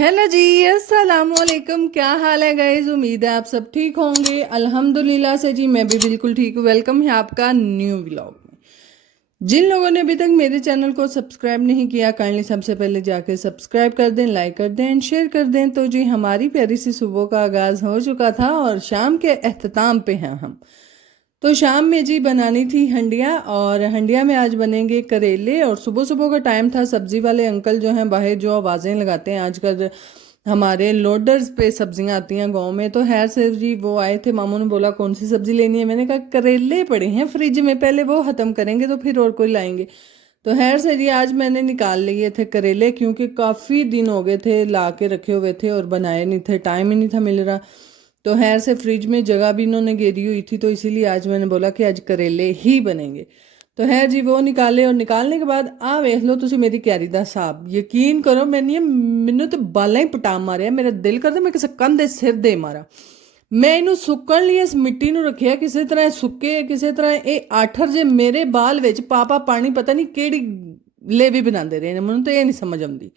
Hello जी, अस्सलाम वालेकुम। क्या हाल है गाइस? उम्मीद है आप सब ठीक होंगे। अल्हम्दुलिल्लाह से जी मैं भी बिल्कुल ठीक हूँ। वेलकम है आपका न्यू व्लॉग में। जिन लोगों ने अभी तक मेरे चैनल को सब्सक्राइब नहीं किया, काइंडली सबसे पहले जाकर सब्सक्राइब कर दें, लाइक कर दें एंड शेयर कर दें। तो जी हमारी प्यारी सी सुबह का आगाज़ हो चुका था और शाम के अख्ताम पे हैं हम। तो शाम में जी बनानी थी हंडिया, और हंडिया में आज बनेंगे करेले। और सुबह सुबह का टाइम था, सब्जी वाले अंकल जो हैं बाहर जो आवाज़ें लगाते हैं आजकल हमारे लोडर्स पे सब्जियां आती हैं गांव में, तो खैर से जी वो आए थे। मामू ने बोला कौन सी सब्जी लेनी है, मैंने कहा करेले पड़े हैं फ्रिज में, पहले वो ख़त्म करेंगे तो फिर और कोई लाएंगे। तो खैर से जी आज मैंने निकाल लिए थे करेले, क्योंकि काफ़ी दिन हो गए थे ला के रखे हुए थे और बनाए नहीं थे, टाइम ही नहीं था मिल रहा। तो खैर से फ्रिज में जगह भी इन्होंने घेरी हुई थी, तो इसीलिए आज मैंने बोला कि आज करेले ही बनेंगे। तो खैर जी वो निकाले, और निकालने के बाद आ वेख लो तुसी मेरी क्यारी दा साहब, यकीन करो मैनू तो बाला ही पटा मारिया। मेरा दिल करदा मैं किसी कंध दे सिर दे मारा। मैं इनू सुकण ਲਈ इस मिट्टी ਨੂੰ ਰੱਖਿਆ ਕਿਸੇ ਤਰ੍ਹਾਂ ਇਹ ਸੁੱਕੇ, ਕਿਸੇ ਤਰ੍ਹਾਂ ਇਹ ਆਠਰ ਜੇ ਮੇਰੇ ਬਾਲ ਵਿੱਚ ਪਾਪਾ ਪਾਣੀ ਪਤਾ ਨਹੀਂ ਕਿਹੜੀ ਲੇਵੀ ਬਣਾਉਂਦੇ ਰਹੇ ਨੇ, ਮੈਨੂੰ ਤਾਂ ਇਹ ਨਹੀਂ ਸਮਝ ਆਉਂਦੀ।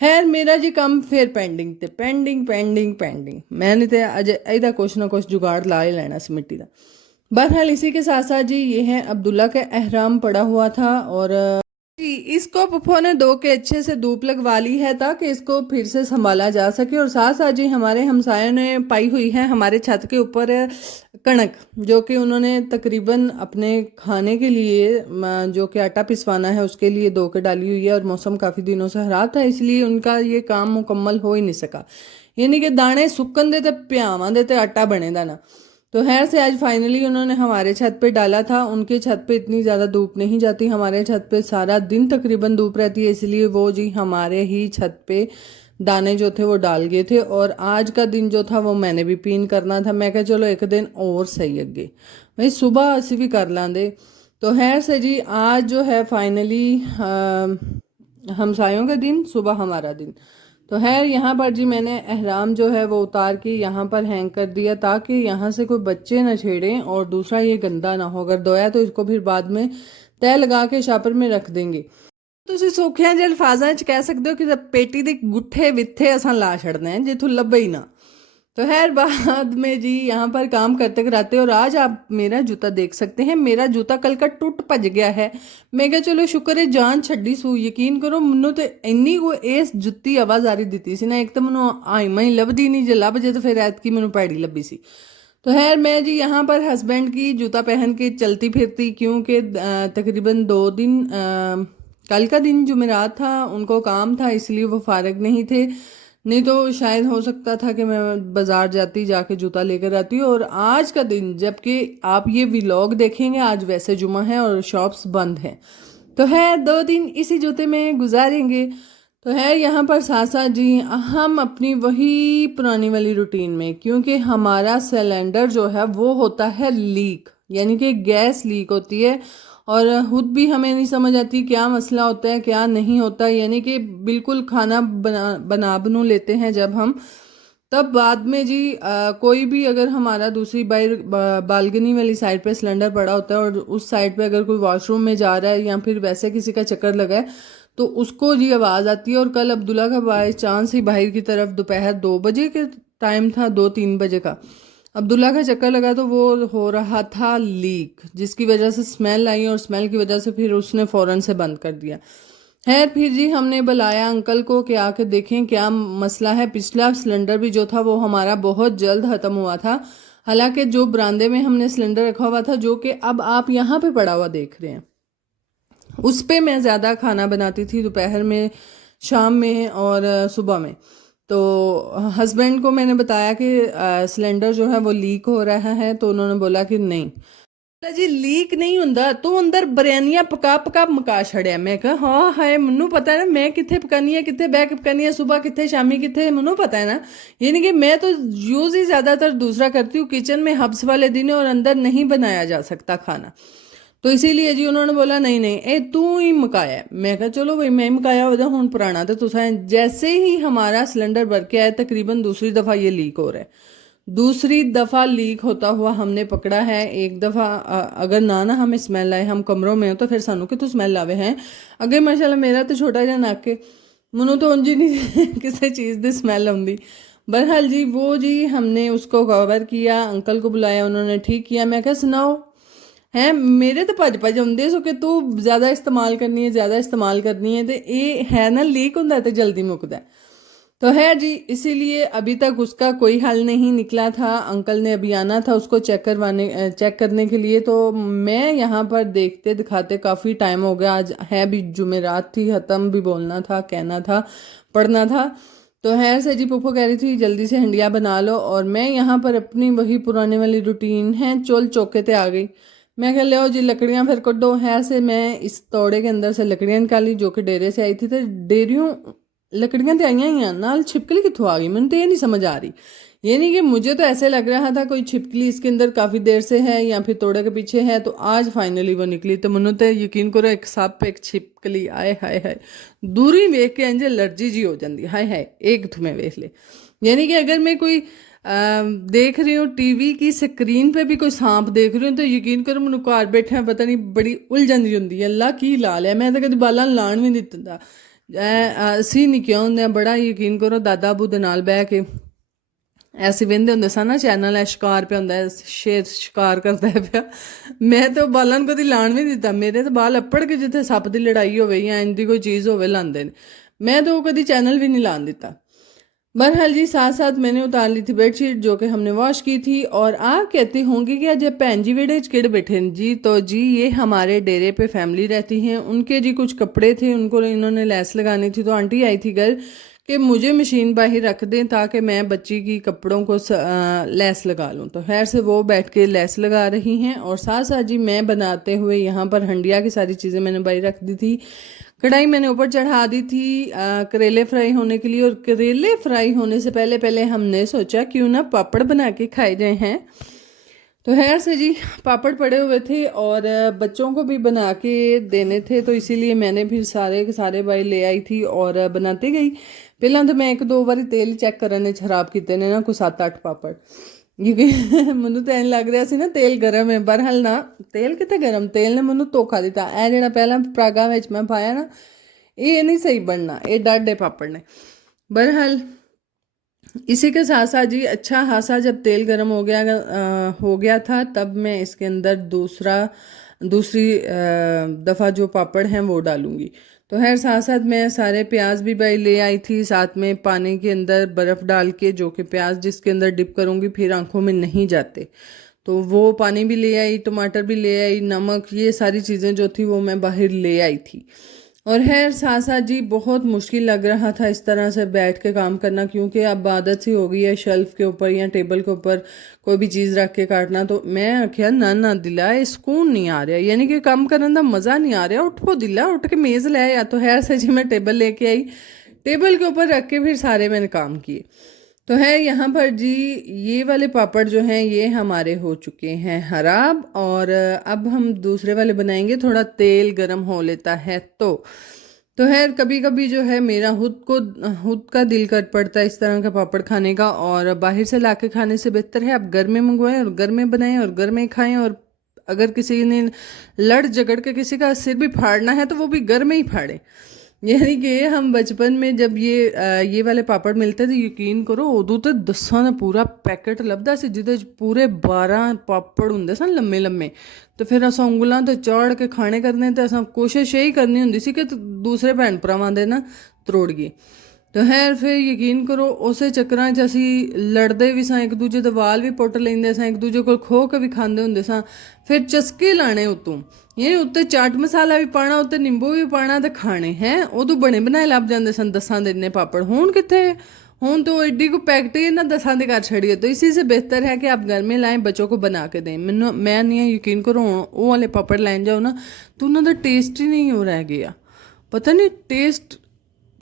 खैर मेरा जी काम फिर पेंडिंग ते पेंडिंग पेंडिंग पेंडिंग, मैंने तो अजय ਇਹਦਾ कुछ ना कुछ जुगाड़ ला ही लेना इस मिट्टी का। बहरहाल इसी के साथ साथ जी ये है अब्दुल्ला का एहराम पड़ा हुआ था, और जी इसको पप्पो ने धो के अच्छे से धूप लगवा ली है ताकि इसको फिर से संभाला जा सके। और साथ साथ जी हमारे हमसायों ने पाई हुई है हमारे छत के ऊपर कणक, जो कि उन्होंने तकरीबन अपने खाने के लिए जो कि आटा पिसवाना है उसके लिए धो के डाली हुई है। और मौसम काफ़ी दिनों से खराब था, इसलिए उनका ये काम मुकम्मल हो ही नहीं सका। यानी कि दाने सुक्कन दे ते प्यावां दे ते आटा बने दा ना। तो खैर से आज फाइनली उन्होंने हमारे छत पे डाला था। उनके छत पे इतनी ज़्यादा धूप नहीं जाती, हमारे छत पे सारा दिन तकरीबन धूप रहती है, इसलिए वो जी हमारे ही छत पे दाने जो थे वो डाल गए थे। और आज का दिन जो था वो मैंने भी पीन करना था, मैं कहा चलो एक दिन और सही अगे भाई सुबह असी भी कर लांदे। तो खैर से जी आज जो है फाइनली हमसायों का दिन, सुबह हमारा दिन। तो खैर यहाँ पर जी मैंने एहराम जो है वो उतार के यहाँ पर हैंग कर दिया, ताकि यहाँ से कोई बच्चे ना छेड़ें और दूसरा ये गंदा ना हो। अगर धोया तो इसको फिर बाद में तय लगा के शापर में रख देंगे। ਤੁਸੀਂ ਸੌਖਿਆਂ ਜਿਹੇ ਅਲਫਾਜ਼ਾਂ 'ਚ ਕਹਿ ਸਕਦੇ ਹੋ कि पेटी ਦੇ गुट्ठे वित्थे असां ला छड़ने हैं जिथों लभे ही ना। तो खैर बाद में जी यहाँ पर काम करते कराते, और आज आप मेरा जूता देख सकते हैं, मेरा जूता कल का टुट भज गया है। मैं क्या चलो शुक्र है जान छड्डी सू। यकीन करो मैनू तो इन्नी को इस जुत्ती आवाजारी दी सी ना, एक तो मैनू आईमा ही लभदी नहीं, जे लभ जे तो फिर ऐतकी मैनू भैड़ी लभी सी। तो खैर मैं जी यहाँ पर हस्बैंड की जूता पहन के चलती फिरती, क्योंकि तकरीबन 2 दिन कल का दिन जुमेरात था, उनको काम था इसलिए वो फारग नहीं थे, नहीं तो शायद हो सकता था कि मैं बाज़ार जाती जाके जूता लेकर आती। और आज का दिन, जबकि आप ये व्लॉग देखेंगे आज वैसे जुमा है और शॉप्स बंद हैं, तो है 2 दिन इसी जूते में गुजारेंगे। तो है यहाँ पर साथ साथ जी हम अपनी वही पुरानी वाली रूटीन में, क्योंकि हमारा सिलेंडर जो है वो होता है लीक, यानी कि गैस लीक होती है, और खुद भी हमें नहीं समझ आती क्या मसला होता है क्या नहीं होता। यानी कि बिल्कुल खाना बनू लेते हैं जब हम, तब बाद में जी कोई भी अगर हमारा दूसरी बालकनी वाली साइड पे सिलेंडर पड़ा होता है और उस साइड पे अगर कोई वॉशरूम में जा रहा है या फिर वैसे किसी का चक्कर लगा है, तो उसको जी आवाज़ आती है। और कल अब्दुल्ला का बाई चांस ही बाहर की तरफ दोपहर 2 बजे के टाइम था, 2-3 बजे का अब्दुल्ला का चक्कर लगा, तो वो हो रहा था लीक, जिसकी वजह से स्मेल आई, और स्मेल की वजह से फिर उसने फ़ौरन से बंद कर दिया। खैर फिर जी हमने बुलाया अंकल को कि आके देखें क्या मसला है। पिछला सिलेंडर भी जो था वो हमारा बहुत जल्द ख़त्म हुआ था, हालांकि जो बरामदे में हमने सिलेंडर रखा हुआ था, जो कि अब आप यहाँ पे पड़ा हुआ देख रहे हैं, उस पर मैं ज़्यादा खाना बनाती थी, दोपहर में, शाम में और सुबह में। तो हस्बैंड को मैंने बताया कि सिलेंडर जो है वो लीक हो रहा है, तो उन्होंने बोला कि नहीं जी लीक नहीं हुंदा, तू अंदर बिरयानियां पका पका मका छड़िया। मैं कहा हाँ है मैनू पता है ना, मैं कितने पकानी है, कितने बह के पकानी है, सुबह कितने शामी कितने, मैनू पता है ना। यानी कि मैं तो यूज़ ही ज़्यादातर दूसरा करती हूँ, किचन में हब्स वाले दिन और अंदर नहीं बनाया जा सकता खाना, तो इसीलिए जी उन्होंने बोला नहीं नहीं ए तू ही मकाया। मैं कहा चलो भाई मैं मकाया हो हूँ पुराना तो तुसा। जैसे ही हमारा सिलेंडर भर के आया, तकरीबन दूसरी दफ़ा ये लीक हो रहा है, दूसरी दफ़ा लीक होता हुआ हमने पकड़ा है। एक दफ़ा अगर ना हमें स्मेल आए, हम कमरों में हो तो फिर सानू कि तू स्मेल आवे हैं, अगे माशाल्लाह मेरा तो छोटा जहा नक है, ਮੈਨੂੰ तो ਉਂਝ ही नहीं किसी चीज़ की स्मैल आती। बहरहाल जी वो जी हमने उसको कवर किया, अंकल को बुलाया, उन्होंने ठीक किया। मैं क्या सुनाओ है मेरे तो भज आते सो कि तू ज़्यादा इस्तेमाल करनी है, ज़्यादा इस्तेमाल करनी है, तो ये है ना लीक होंदा तो जल्दी मुकदा है। तो है जी, इसीलिए अभी तक उसका कोई हल नहीं निकला था। अंकल ने अभी आना था उसको चेक करने के लिए। तो मैं यहाँ पर देखते दिखाते काफ़ी टाइम हो गया। आज है भी जुमेरात थी, ख़त्म भी बोलना था, कहना था, पढ़ना था। तो है से जी पुप्पो कह रही थी जल्दी से हंडिया बना लो, और मैं यहाँ पर अपनी वही पुराने वाली रूटीन है चोल चौके ते आ गई। मैं कह लो जी लकड़ियाँ फिर कड्डो। है से मैं इस तोड़े के अंदर से लकड़ियाँ निकाली जो कि डेरे से आई थी। तो डेरियों लकड़ियाँ तो आईयां ही नाल छिपकली कितों आ गई, मैंने तो ये नहीं समझ आ रही। ये नहीं कि मुझे तो ऐसे लग रहा था कोई छिपकली इसके अंदर काफ़ी देर से है या फिर तोड़े के पीछे है, तो आज फाइनली वो निकली। तो मैंने तो यकीन करो एक सप एक छिपकली, आए हाय हाय, दूरी वेख के इंज एलर्जी जी हो जाती, हाय हाय एक तुम्हें वेख ले। यानी कि अगर मैं कोई देख रही हूँ टीवी की स्क्रीन पे भी कोई सांप देख रही हूँ, तो यकीन करो मैंने घर बैठे पता नहीं बड़ी उलझन जी होंगी, अल्लाह की ला लिया। मैं तो कभी बालां लाण भी नहीं दिता। ਅਸੀਂ ਨਿੱਕੇ ਹੁੰਦੇ ਬੜਾ ਯਕੀਨ ਕਰੋ ਦਾਦਾ ਅਬੂ ਦੇ ਨਾਲ ਬਹਿ ਕੇ ਐਸੇ ਵਹਿੰਦੇ ਹੁੰਦੇ ਸਨ ਨਾ, ਚੈਨਲ ਹੈ ਸ਼ਿਕਾਰ ਪਿਆ ਹੁੰਦਾ, ਸ਼ੇਰ ਸ਼ਿਕਾਰ ਕਰਦਾ ਪਿਆ। ਮੈਂ ਤਾਂ ਬਾਲਾਂ ਨੂੰ ਕਦੀ ਲਾਣ ਵੀ ਨਹੀਂ ਦਿੱਤਾ। ਮੇਰੇ ਤਾਂ ਬਾਲ ਅੱਪੜ ਕੇ ਜਿੱਥੇ ਸੱਪ ਦੀ ਲੜਾਈ ਹੋਵੇ ਜਾਂ ਇੰਝ ਦੀ ਕੋਈ ਚੀਜ਼ ਹੋਵੇ ਲਾਉਂਦੇ ਨੇ। मैं तो कभी चैनल भी नहीं लान देता। बहरहाल जी साथ साथ मैंने उतार ली थी बेडशीट जो कि हमने वॉश की थी। और आप कहते होंगे कि अजय भैन जी वेड़े किड़ बैठे हैं जी, तो जी ये हमारे डेरे पे फैमिली रहती हैं, उनके जी कुछ कपड़े थे, उनको इन्होंने लैस लगानी थी। तो आंटी आई थी घर कि मुझे मशीन बाहर रख दें ताकि मैं बच्ची की कपड़ों को लैस लगा लूँ। तो खैर से वो बैठ के लैस लगा रही हैं, और साथ साथ जी मैं बनाते हुए यहाँ पर हंडिया की सारी चीज़ें मैंने बाहर रख दी थी। कढ़ाई मैंने ऊपर चढ़ा दी थी करेले फ्राई होने के लिए। और करेले फ्राई होने से पहले पहले हमने सोचा क्यों ना पापड़ बना के खाए जाए हैं। तो खैर से जी पापड़ पड़े हुए थे और बच्चों को भी बना के देने थे, तो इसीलिए मैंने फिर सारे के सारे भाई ले आई थी और बनाते गई। पहला तो मैं एक दो बारी तेल चैक करने खराब किए ने ना कोई 7-8 पापड़, क्योंकि मैनू तो इंज लग रहा सी ना तेल गर्म है। बहरहाल ना तेल कितने गर्म, तेल ने मैनू धोखा दिता। ए जो पहला परागा में मैं पाया ना ये नहीं सही बनना, ये डाडे पापड़ ने। बहरहाल इसी के साथ साथ जी अच्छा खासा जब तेल गर्म हो गया था, तब मैं इसके अंदर दूसरी दफ़ा जो पापड़ हैं वो डालूंगी। तो खैर साथ साथ मैं सारे प्याज भी भाई ले आई थी, साथ में पानी के अंदर बर्फ़ डाल के, जो कि प्याज जिसके अंदर डिप करूँगी फिर आंखों में नहीं जाते, तो वो पानी भी ले आई, टमाटर भी ले आई, नमक, ये सारी चीज़ें जो थी वो मैं बाहर ले आई थी। और खैर साथ साथ जी बहुत मुश्किल लग रहा था इस तरह से बैठ के काम करना, क्योंकि अब आदत सी हो गई है शेल्फ के ऊपर या टेबल के ऊपर कोई भी चीज़ रख के काटना। तो मैं आख्या ना दिला ये सुकून नहीं आ रहा, यानी कि काम करने का मज़ा नहीं आ रहा, उठो दिला उठ के मेज़ ले आया। तो खैर से जी मैं टेबल लेके आई, टेबल के ऊपर रख के फिर सारे मैंने काम किए। तो है यहाँ पर जी ये वाले पापड़ जो हैं ये हमारे हो चुके हैं खराब, और अब हम दूसरे वाले बनाएंगे। थोड़ा तेल गरम हो लेता है तो है कभी कभी जो है मेरा खुद का दिल कर पड़ता है इस तरह का पापड़ खाने का, और बाहर से लाके खाने से बेहतर है आप घर में मंगवाएं और घर में बनाएं और घर में खाएं। और अगर किसी ने लड़ झगड़ के किसी का सिर भी फाड़ना है तो वो भी घर में ही फाड़े। यानी कि हम बचपन में जब ये वाले पापड़ मिलते थे, यकीन करो उदों तो 10 का पूरा पैकेट लभदा सी जिहदे पूरे 12 पापड़ हुंदे सन लम्मे लम्मे। तो फिर असां उंगलां ते चाड़ के खाने करने, तो असां कोशिश यही करनी हुंदी सी कि दूसरे भैन भरावां दे ना त्रोड़िए। तो खैर फिर यकीन करो उस चक्करां च असीं लड़दे भी सां, एक दूजे दे वाल भी पुੱਟ लैंदे सां, एक दूजे कोल खो के भी खांदे हुंदे सां। फिर चस्के लाने उतों, यानी उत्ते चाट मसाला भी पाना, उत्ते नींबू भी पाना ते खाने हैं। उदों बने बनाए लभ जांदे सन 10 दे इन्ने पापड़। हुण कित्थे, हुण तो एडी को पैकेट ही ना 10 दे घर छड़िए। तो इसी से बेहतर है कि आप घर में लाएं, बच्चों को बना के दें। मैं नहीं यकीन करो वो वाले पापड़ लैन जाओ ना तो उन्हों का टेस्ट ही नहीं हो रह गया। पता नहीं टेस्ट,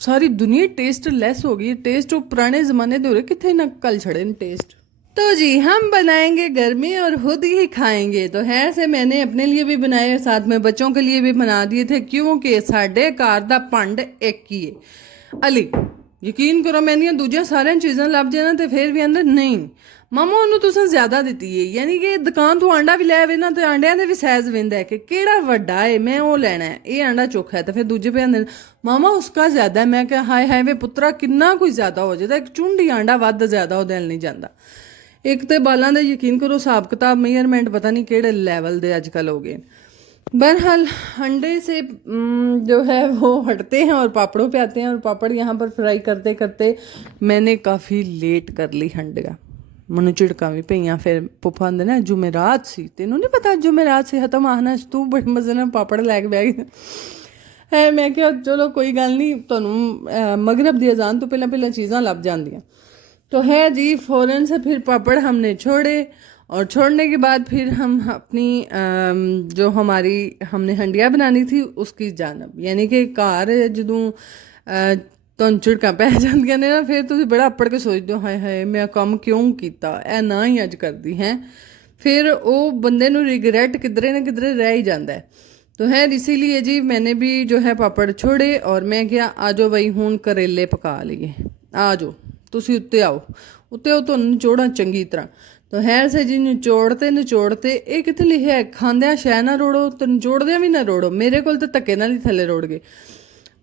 सारी दुनिया टेस्ट लेस हो गई। टेस्ट वो पुराने ज़माने दे हो रहे, कितने ना कल छड़े न टेस्ट। तो जी हम बनाएंगे घर में और खुद ही खाएंगे। तो खैर से मैंने अपने लिए भी बनाए, साथ में बच्चों के लिए भी बना दिए थे, क्योंकि साढ़े घर दा पंड एक ही है अली। ਯਕੀਨ ਕਰੋ ਮੈਨੀਆਂ ਦੂਜੀਆਂ ਸਾਰੀਆਂ ਚੀਜ਼ਾਂ ਲੱਭ ਜਾਣਾ ਤੇ ਫਿਰ ਵੀ ਆਂਦਾ ਨਹੀਂ ਮਾਮਾ ਉਹਨੂੰ ਤੁਸੀਂ ਜ਼ਿਆਦਾ ਦਿੱਤੀ ਹੈ, ਯਾਨੀ ਕਿ ਦੁਕਾਨ ਤੋਂ ਆਂਡਾ ਵੀ ਲੈ ਆਵੇ ਨਾ ਤੇ ਆਂਡਿਆਂ ਦੇ ਵੀ ਸਾਈਜ਼ ਵਿੰਦਾ ਹੈ ਕਿ ਕਿਹੜਾ ਵੱਡਾ ਹੈ, ਮੈਂ ਉਹ ਲੈਣਾ ਹੈ, ਇਹ ਆਂਡਾ ਚੋਖਾ ਹੈ। ਤੇ ਫਿਰ ਦੂਜੇ ਪੇ ਆਂਦੇ ਮਾਮਾ ਉਸਕਾ ਜ਼ਿਆਦਾ ਹੈ। ਮੈਂ ਕਿਹਾ ਹਾਏ ਹਾਏ ਵੇ ਪੁੱਤਰਾ ਕਿੰਨਾ ਕੋਈ ਜ਼ਿਆਦਾ ਹੋ ਜਾਂਦਾ, ਇੱਕ ਚੁੰਡੀ ਆਂਡਾ ਵੱਧ ਜ਼ਿਆਦਾ ਉਹਦੇ ਨਾਲ ਨਹੀਂ ਜਾਂਦਾ। ਇੱਕ ਤੇ ਬਾਲਾਂ ਦਾ ਯਕੀਨ ਕਰੋ ਹਿਸਾਬ ਕਿਤਾਬ ਮੇਜਰਮੈਂਟ ਪਤਾ नहीं केड़े लेवल दे आजकल हो गए। बहरहाल अंडे से जो है वो हटते हैं और पापड़ों पे आते हैं, और पापड़ यहाँ पर फ्राई करते करते मैंने काफ़ी लेट कर ली हंडिया। ਮੈਨੂੰ ਝਿੜਕਾਂ ਵੀ ਪਈਆਂ। ਫਿਰ ਪੁੱਫਾ ਹੁੰਦੇ ਨਾ ਜੁਮੇਰਾਤ ਸੀ, ਤੈਨੂੰ ਨਹੀਂ ਪਤਾ ਜੁਮੇਰਾਤ ਸੀ ਖਤਮ ਆਹਨਾ ਤੂੰ ਬੜੇ ਮਜ਼ੇ ਨਾਲ ਪਾਪੜ ਲੈ ਕੇ ਬਹਿ ਗਈ ਹੈ। ਮੈਂ ਕਿਹਾ ਚਲੋ ਕੋਈ ਗੱਲ ਨਹੀਂ, ਤੁਹਾਨੂੰ ਮਗਰਬ ਦੀ ਅਜ਼ਾਨ ਤੋਂ ਪਹਿਲਾਂ ਪਹਿਲਾਂ ਚੀਜ਼ਾਂ ਲੱਭ ਜਾਂਦੀਆਂ। तो है जी फ़ौरन से फिर पापड़ हमने छोड़े, और छोड़ने के बाद फिर हम अपनी जो हमारी हमने हंडिया बनानी थी उसकी जानब, यानी कि घर जदों तुम झिड़कां पै जांदियां ने ना, फिर तुसीं बड़ा अपड़ के सोचदे हो हाय हाय मैं काम क्यों कीता, ऐ ना ही अज करदी हैं। फिर वो बंदे नूं रिगरैट किधरे ना किधरे रह ही जाता है। तो है इसीलिए जी मैंने भी जो है पापड़ छोड़े, और मैं क्या आ जाओ बई हुण करेले पका लिए, आ जाओ ਤੁਸੀਂ ਉੱਤੇ ਆਓ। ਉੱਤੇ ਉਹ ਤੁਹਾਨੂੰ ਨਿਚੋੜਾਂ ਚੰਗੀ ਤਰ੍ਹਾਂ। ਤਾਂ ਹੈ ਸੇ ਜੀ ਨਿਚੋੜਤੇ ਇਹ ਕਿੱਥੇ ਲਿਖਿਆ ਹੈ ਖਾਂਦਿਆਂ ਸ਼ੈ ਨਾ ਰੋੜੋ ਤੇ ਨਿਚੋੜਦਿਆਂ ਵੀ ਨਾ ਰੋੜੋ। ਮੇਰੇ ਕੋਲ ਤਾਂ ਧੱਕੇ ਨਾਲ ही थले रोड़ गए।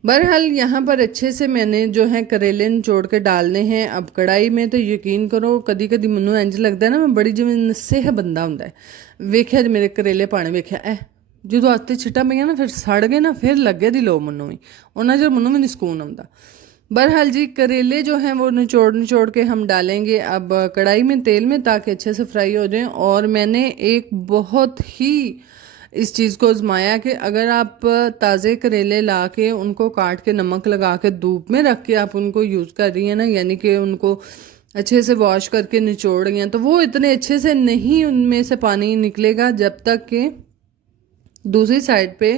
बहरहाल यहाँ पर अच्छे से मैंने जो है करेले निचोड़ के डालने हैं अब कढ़ाई में। तो यकीन करो कदी कदी मैनू इंज लगता है ना मैं बड़ी जिवें नसेह बंदा हुंदा है। वेख्या जी मेरे करेले पाने, वेख्या ਜਦੋਂ ਹੱਥ 'ਤੇ ਛਿੱਟਾਂ ਪਈਆਂ ਨਾ ਫਿਰ ਸੜ ਗਏ ਨਾ, ਫਿਰ ਲੱਗੇ ਦੀ ਲੋ ਮੈਨੂੰ ਵੀ, ਉਹਨਾਂ ਚਿਰ ਮੈਨੂੰ ਵੀ ਨਹੀਂ ਸਕੂਨ ਆਉਂਦਾ। बहरहाल जी करेले जो हैं वो निचोड़ के हम डालेंगे अब कढ़ाई में तेल में, ताकि अच्छे से फ्राई हो जाएं। और मैंने एक बहुत ही इस चीज़ को आजमाया कि अगर आप ताज़े करेले ला के उनको काट के नमक लगा के धूप में रख के आप उनको यूज़ कर रही हैं ना, यानी कि उनको अच्छे से वॉश करके निचोड़ रही हैं, तो वो इतने अच्छे से नहीं उनमें से पानी निकलेगा जब तक कि दूसरी साइड पे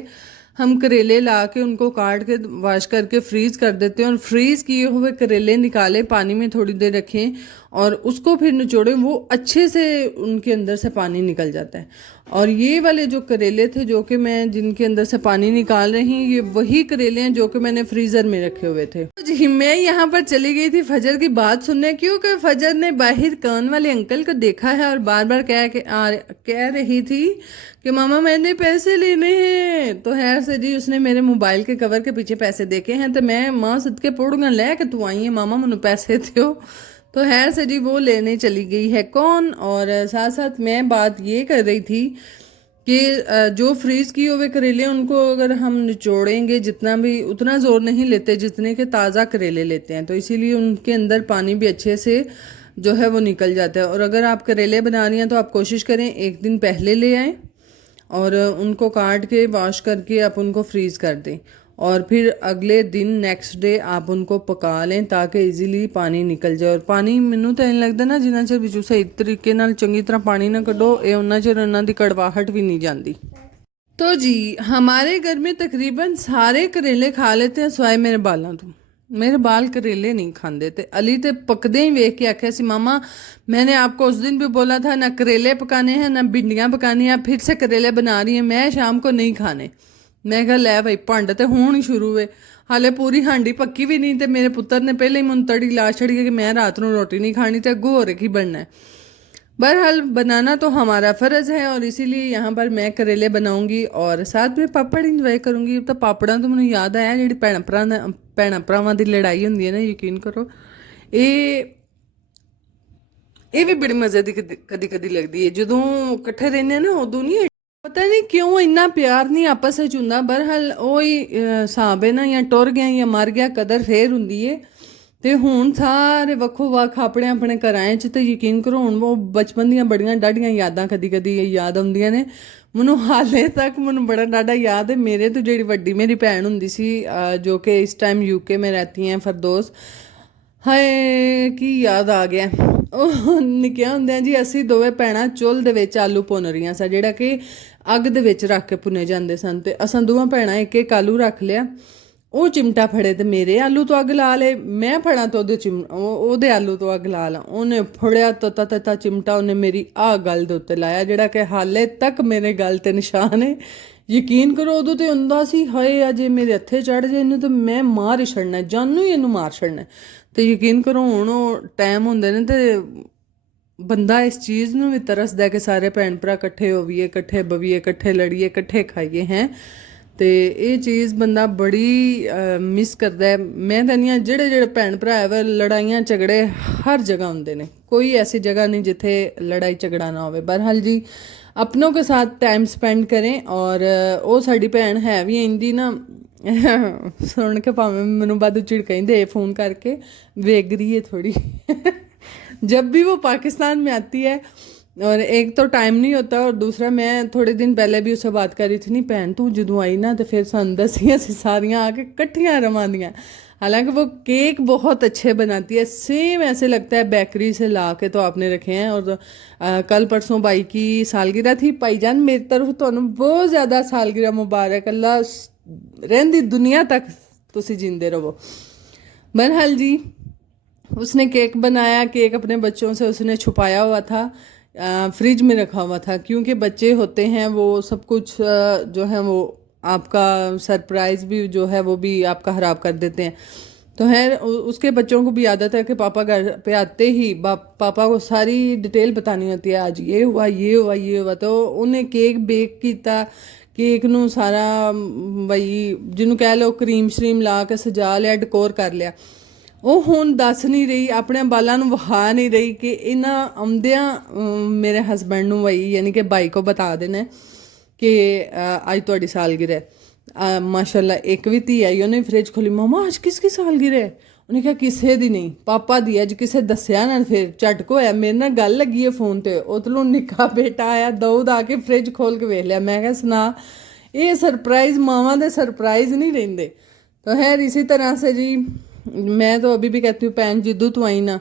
हम करेले ला के उनको काट के वॉश करके फ्रीज़ कर देते हैं। और फ्रीज़ किए हुए करेले निकाले, पानी में थोड़ी देर रखें और उसको फिर निचोड़ें, वो अच्छे से उनके अंदर से पानी निकल जाता है। और ये वाले जो करेले थे जो कि मैं जिनके अंदर से पानी निकाल रही हूँ, ये वही करेले हैं जो कि मैंने फ्रीज़र में रखे हुए थे। जी मैं यहाँ पर चली गई थी फजर की बात सुनने, क्योंकि फजर ने बाहर कान वाले अंकल को देखा है और बार बार कह रही थी कि मामा मैंने पैसे लेने हैं। तो खैर से जी उसने मेरे मोबाइल के कवर के पीछे पैसे देखे हैं, तो मैं माँ सदके पौड़ूंगा ले के तू आई है मामा मैनू पैसे दो। तो खैर से जी वो लेने चली गई है कौन। और साथ साथ मैं बात ये कर रही थी कि जो फ्रीज़ किए हुए करेले उनको अगर हम निचोड़ेंगे जितना भी, उतना ज़ोर नहीं लेते जितने के ताज़ा करेले लेते हैं, तो इसीलिए उनके अंदर पानी भी अच्छे से जो है वो निकल जाता है। और अगर आप करेले बना रही हैं तो आप कोशिश करें एक दिन पहले ले आएँ और उनको काट के वॉश करके आप उनको फ्रीज़ कर दें, और फिर अगले दिन नेक्स्ट डे आप उनको पका लें ताकि इजीली पानी निकल जाए। और पानी मैनू तो इंज लगता ना जिन्ना चਿਰ ਵਿੱਚੋਂ सही तरीके नाल चंगी तरह पानी ना कढो ये उन्ना चਿਰ उन्हां दी कड़वाहट भी नहीं जाती। तो जी हमारे घर में तकरीबन सारे करेले खा लेते हैं सिवाय मेरे बालों तो। मेरे बाल करेले नहीं खाते थे। अली तो पकदे ही वेख के आख्या सी मामा मैंने आपको उस दिन भी बोला था ना करेले पकाने हैं ना भिंडियाँ पकानी हैं, आप फिर से करेले बना रही हैं, मैं शाम को नहीं खाने। मैं कहा लै भाई भंड तो हुण ही शुरू है, हाले पूरी हांडी पक्की भी नहीं। तो मेरे पुत्र ने पहले ही मुझे तड़ी ला छड़ी कि मैं रात को रोटी नहीं खानी, तो अगू हो रही बनना है। बहरहाल बनाना तो हमारा फ़र्ज़ है, और इसीलिए यहाँ पर मैं करेले बनाऊँगी और साथ में पापड़ इंजॉय करूँगी। तो पापड़ा तो मैंने याद आया जी भैन भरावां की लड़ाई होंदी है ना, यकीन करो ये भी बड़ी मज़े की कदी कदी लगती है। जदों इकट्ठे रहने ना उदों नहीं पता नहीं क्यों इन्ना प्यार नहीं आपस में हुंदा। बहरहाल वही हिसाब है ना, या टुर गया या मर गया कदर फेर हुंदी है। तो हुण सारे वक्खो वक्ख अपने अपने घरां च, तो यकीन करो हुण वो बचपन दियां बड़ियां डाढियां यादां कदी कदी याद आउंदियां ने मैनू। हाले तक मैनू बड़ा डाढा याद है मेरे तो जिहड़ी वड्डी मेरी भैन हुंदी सी जो कि इस टाइम यूके में रहती हैं फरदौस। हाय की याद आ गया ਉਹ ਨਿੱਕਿਆਂ ਹੁੰਦਿਆਂ ਜੀ ਅਸੀਂ ਦੋਵੇਂ ਭੈਣਾਂ ਚੁੱਲ੍ਹ ਦੇ ਵਿੱਚ ਆਲੂ ਭੁੰਨ ਰਹੀਆਂ ਸਾਂ, ਜਿਹੜਾ ਕਿ ਅੱਗ ਦੇ ਵਿੱਚ ਰੱਖ ਕੇ ਭੁੰਨੇ ਜਾਂਦੇ ਸਨ। ਤੇ ਅਸਾਂ ਦੋਵਾਂ ਭੈਣਾਂ ਇੱਕ ਇੱਕ ਆਲੂ ਰੱਖ ਲਿਆ, ਉਹ ਚਿਮਟਾ ਫੜੇ ਤੇ ਮੇਰੇ ਆਲੂ ਤੋਂ ਅੱਗ ਲਾ ਲਏ, ਮੈਂ ਫੜਾਂ ਤਾਂ ਉਹਦੇ ਆਲੂ ਤੋਂ ਅੱਗ ਲਾ ਲਾ। ਉਹਨੇ ਫੜਿਆ ਤਤਾ ਤਤਾ ਚਿਮਟਾ, ਉਹਨੇ ਮੇਰੀ ਆਹ ਗੱਲ ਦੇ ਉੱਤੇ ਲਾਇਆ ਜਿਹੜਾ ਕਿ ਹਾਲੇ ਤੱਕ ਮੇਰੇ ਗੱਲ ਤੇ ਨਿਸ਼ਾਨ ਹੈ। ਯਕੀਨ ਕਰੋ ਉਦੋਂ ਤੇ ਹੁੰਦਾ ਸੀ ਹਾਏ ਅਜੇ ਮੇਰੇ ਹੱਥੇ ਚੜ ਜਾਏ ਇਹਨੂੰ ਤਾਂ ਮੈਂ ਮਾਰ ਹੀ ਛੱਡਣਾ, ਜਾਨੂ ਹੀ ਇਹਨੂੰ ਮਾਰ ਛੱਡਣਾ। ਤੇ ਯਕੀਨ ਕਰੋ ਹੁਣ ਉਹ ਟਾਈਮ ਹੁੰਦੇ ਨੇ ਤੇ ਬੰਦਾ ਇਸ ਚੀਜ਼ ਨੂੰ ਵੀ ਤਰਸਦਾ ਕਿ ਸਾਰੇ ਭੈਣ ਭਰਾ ਇਕੱਠੇ ਹੋਵੀਏ, ਇਕੱਠੇ ਬਵੀਏ, ਇਕੱਠੇ ਲੜੀਏ, ਇਕੱਠੇ ਖਾਈਏ ਹੈ। ਤੇ ਇਹ ਚੀਜ਼ ਬੰਦਾ ਬੜੀ ਮਿਸ ਕਰਦਾ ਹੈ। ਮੈਂ ਕਹਿੰਦੀ ਹਾਂ ਜਿਹੜੇ ਭੈਣ ਭਰਾ ਹੈ ਵਾ ਲੜਾਈਆਂ ਝਗੜੇ हर जगह होंगे ने, कोई ऐसी जगह नहीं जिथे लड़ाई झगड़ा ना हो। बहरहाल जी अपनों के साथ टाइम स्पेंड करें। और वो साड़ी भैन है भी इंदी ना सुन के भावें मैनू बाद झिड़काइंदे फ़ोन करके वेगरी है थोड़ी जब भी वो पाकिस्तान में आती है। और एक तो टाइम नहीं होता और दूसरा मैं थोड़े दिन पहले भी उससे बात कर रही थी, नहीं भैन तू जदों आई ना तो फिर सन दसियां सारियां आके कट्ठियां रवांदियां। हालांकि वो केक बहुत अच्छे बनाती है, सेम ऐसे लगता है बेकरी से ला के तो आपने रखे हैं। और कल परसों भाई की सालगिरह थी। भाईजान मेरी तरफ तो बहुत ज़्यादा सालगिरह मुबारक, अल्लाह रहंदी दुनिया तक तुसी जींदे रहो। बहरहाल जी उसने केक बनाया, केक अपने बच्चों से उसने छुपाया हुआ था, फ्रिज में रखा हुआ था, क्योंकि बच्चे होते हैं वो सब कुछ जो है वो आपका सरप्राइज़ भी जो है वो भी आपका ख़राब कर देते हैं। तो है उसके बच्चों को भी आदत है कि पापा घर पे आते ही पापा को सारी डिटेल बतानी होती है, आज ये हुआ ये हुआ ये हुआ। तो उन्हें केक बेक किया, केक नू सारा बई जिन्हों कह लो क्रीम श्रीम ला के सजा लिया, डकोर कर लिया। ਉਹ ਹੁਣ ਦੱਸ ਨਹੀਂ ਰਹੀ, ਆਪਣੇ ਬਾਲਾਂ ਨੂੰ ਵਹਾ ਨਹੀਂ ਰਹੀ ਕਿ ਇਹਨਾਂ ਆਉਂਦਿਆਂ ਮੇਰੇ ਹਸਬੈਂਡ ਨੂੰ ਵਈ ਯਾਨੀ ਕਿ ਬਾਈ ਕੋ ਬਤਾ ਦੇਣਾ ਕਿ ਅੱਜ ਤੁਹਾਡੀ ਸਾਲਗਿਰਹ ਹੈ। ਮਾਸ਼ਾਅੱਲਾ ਇੱਕ ਵੀ ਧੀ ਆਈ, ਉਹਨੇ ਫ੍ਰਿਜ ਖੋਲੀ, ਮਮਾ ਅੱਜ ਕਿਸ ਕੀ ਸਾਲਗਿਰਹ ਹੈ? ਉਹਨੇ ਕਿਹਾ ਕਿਸੇ ਦੀ ਨਹੀਂ, ਪਾਪਾ ਦੀ। ਅੱਜ ਕਿਸੇ ਦੱਸਿਆ ਨਾ, ਫਿਰ ਝਟਕ ਹੋਇਆ। ਮੇਰੇ ਨਾਲ ਗੱਲ ਲੱਗੀ ਹੈ ਫੋਨ ਤੇ, ਉਧਰੋਂ ਨਿੱਕਾ ਬੇਟਾ ਆਇਆ ਦਊਦ ਆ ਕੇ ਫ੍ਰਿਜ ਖੋਲ ਕੇ ਵੇਖ ਲਿਆ। ਮੈਂ ਕਿਹਾ ਸੁਣਾ, ਇਹ ਸਰਪ੍ਰਾਈਜ਼ ਮਾਵਾਂ ਦੇ ਸਰਪ੍ਰਾਈਜ਼ नहीं रहते। तो है इसी तरह से जी मैं तो अभी भी कहती हूँ भैन जिदों तू आई ना,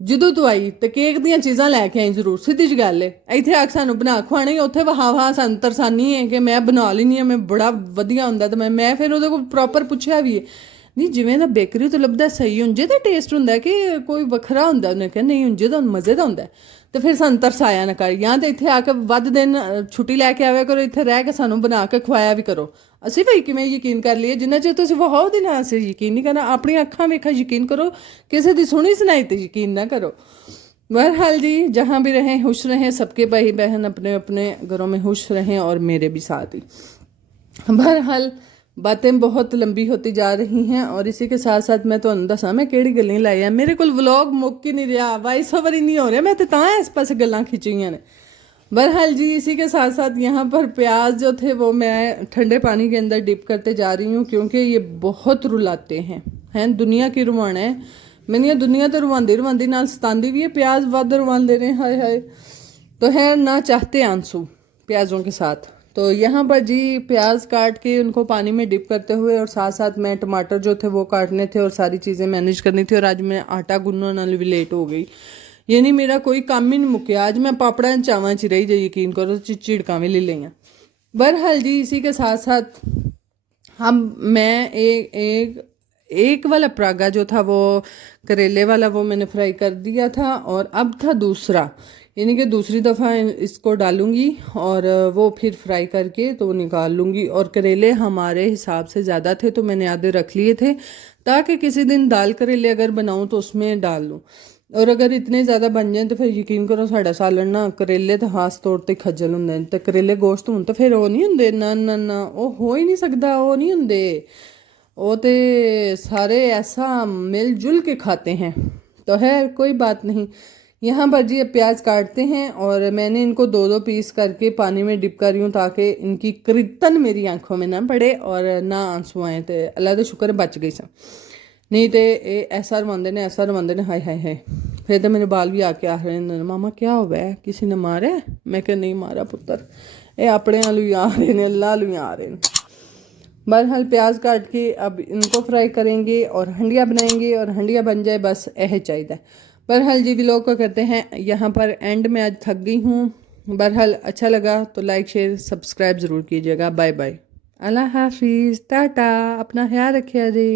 ਜਦੋਂ ਤੂੰ ਆਈ ਤੇ ਕੇਕ ਦੀਆਂ ਚੀਜ਼ਾਂ ਲੈ ਕੇ ਆਈ ਜ਼ਰੂਰ, ਸਿੱਧੀ ਜਿਹੀ ਗੱਲ ਹੈ। ਇੱਥੇ ਆ ਕੇ ਸਾਨੂੰ ਬਣਾ ਖਵਾਣੀ, ਉੱਥੇ ਵਹਾ ਸਾਨੂੰ ਤਰਸਾਨੀ ਹੈ ਕਿ ਮੈਂ ਬਣਾ ਲੈਂਦੀ ਹਾਂ, ਮੈਂ ਬੜਾ ਵਧੀਆ ਹੁੰਦਾ। ਤੇ ਮੈਂ ਫਿਰ ਉਹਦੇ ਕੋਲ ਪ੍ਰੋਪਰ ਪੁੱਛਿਆ ਵੀ ਹੈ, ਨਹੀਂ ਜਿਵੇਂ ਦਾ ਬੇਕਰੀ ਤੋਂ ਲੱਭਦਾ ਸਹੀ ਉਂਝੇ ਦਾ ਟੇਸਟ ਹੁੰਦਾ ਕਿ ਕੋਈ ਵੱਖਰਾ ਹੁੰਦਾ? ਉਹਨੇ ਕਿਹਾ ਨਹੀਂ ਉਂਝੇ ਦਾ ਮਜ਼ੇ ਦਾ ਹੁੰਦਾ। ਤੇ ਫਿਰ ਸਾਨੂੰ ਤਰਸਾਇਆ ਨਾ ਕਰ, ਜਾਂ ਤਾਂ ਇੱਥੇ ਆ ਕੇ ਵੱਧ ਦਿਨ ਛੁੱਟੀ ਲੈ ਕੇ ਆਇਆ ਕਰੋ, ਇੱਥੇ ਰਹਿ ਕੇ ਸਾਨੂੰ ਬਣਾ ਕੇ ਖਵਾਇਆ ਵੀ ਕਰੋ। ਅਸੀਂ ਭਾਈ ਕਿਵੇਂ ਯਕੀਨ ਕਰ ਲਈਏ? ਜਿੰਨਾ ਚਿਰ ਤੁਸੀਂ ਵਹਾਓ ਦੇ ਨਾਲ ਅਸੀਂ ਯਕੀਨ ਨਹੀਂ ਕਰਨਾ। ਆਪਣੀਆਂ ਅੱਖਾਂ ਵੇਖਾਂ ਯਕੀਨ ਕਰੋ, ਕਿਸੇ ਦੀ ਸੁਣੀ ਸੁਣਾਈ ਤੇ ਯਕੀਨ ना करो। बहरहाल जी जहाँ भी रहें खुश रहें, सबके भाई बहन अपने अपने घरों में खुश रहें और मेरे भी साथ ही। बहरहाल बातें बहुत लंबी होती जा रही हैं और इसी के साथ साथ मैं ਤੁਹਾਨੂੰ ਦੱਸਾਂ मैं ਕਿਹੜੀ ਗੱਲਾਂ ਲਾਈ ਆ। ਮੇਰੇ ਕੋਲ व्लॉग मुक ही नहीं रहा, वॉइस ओवर ही नहीं हो रहा, मैं तो तां इस पास गल्लां खिंचियां ने। बहरहाल जी इसी के साथ साथ यहाँ पर प्याज जो थे वो मैं ठंडे पानी के अंदर डिप करते जा रही हूँ, क्योंकि ये बहुत रुलाते हैं दुनिया की रुवाना है। मैंने ये दुनिया तो रुवांदी रुवांदी नाल सतांदी भी है, प्याज वध रुवांदे ने, हाय हाय। तो है ना चाहते आंसू प्याज़ों के साथ। तो यहाँ पर जी प्याज काट के उनको पानी में डिप करते हुए और साथ साथ मैं टमाटर जो थे वो काटने थे और सारी चीज़ें मैनेज करनी थी। और आज मैं आटा गुनने नाल भी लेट हो गई, यानी मेरा कोई काम ही नहीं मुक्या। आज मैं पापड़ा चावां च रही, जो यकीन करो झिड़कां भी ले लियां। बहरहाल जी इसी के साथ साथ मैं एक वाला परागा जो था वो करेले वाला वो मैंने फ्राई कर दिया था, और अब था दूसरा, यानी कि दूसरी दफ़ा इसको डालूंगी और वो फिर फ्राई करके तो निकाल लूँगी। और करेले हमारे हिसाब से ज़्यादा थे तो मैंने आधे रख लिए थे, ताकि किसी दिन दाल करेले अगर बनाऊँ तो उसमें डाल लूँ। और अगर इतने ज़्यादा बन जाए तो फिर यकीन करो साढ़ा सालन ना करेले तो खास तौर पर खज्जल होंगे। तो करेले गोश्त हों तो फिर वो नहीं होंगे, ना ना ना वो हो ही नहीं सकता, वो नहीं होंगे। वो तो सारे ऐसा मिलजुल के खाते हैं। तो है कोई बात नहीं। यहाँ पर जी अब प्याज काटते हैं और मैंने इनको 2-2 पीस करके पानी में डिप कर रही हूँ, ताकि इनकी कृतन मेरी आंखों में ना पड़े और ना आंसू आए। तो अल्लाह का शुक्र है बच गई सा, नहीं तो ऐसा रवांदे ने हाय हाय हाय। फिर तो मेरे बाल भी आके आ रहे हैं, मामा क्या हुआ है, किसी ने मारा है? मैं क्या नहीं मारा पुत्र, ये अपने आलू आ रहे हैं, अल्लाह आलू आ रहे हैं। बहरहाल प्याज काट के अब इनको फ्राई करेंगे और हंडिया बनाएंगे, और हंडिया बन जाए बस यह चाहिए। बहरहाल जी व्लॉग को करते हैं यहाँ पर एंड में, आज थक गई हूँ। बहरहाल अच्छा लगा तो लाइक शेयर सब्सक्राइब ज़रूर कीजिएगा। बाय बाय, अल्लाह हाफिज़, टाटा, अपना ख्याल रखिए जी।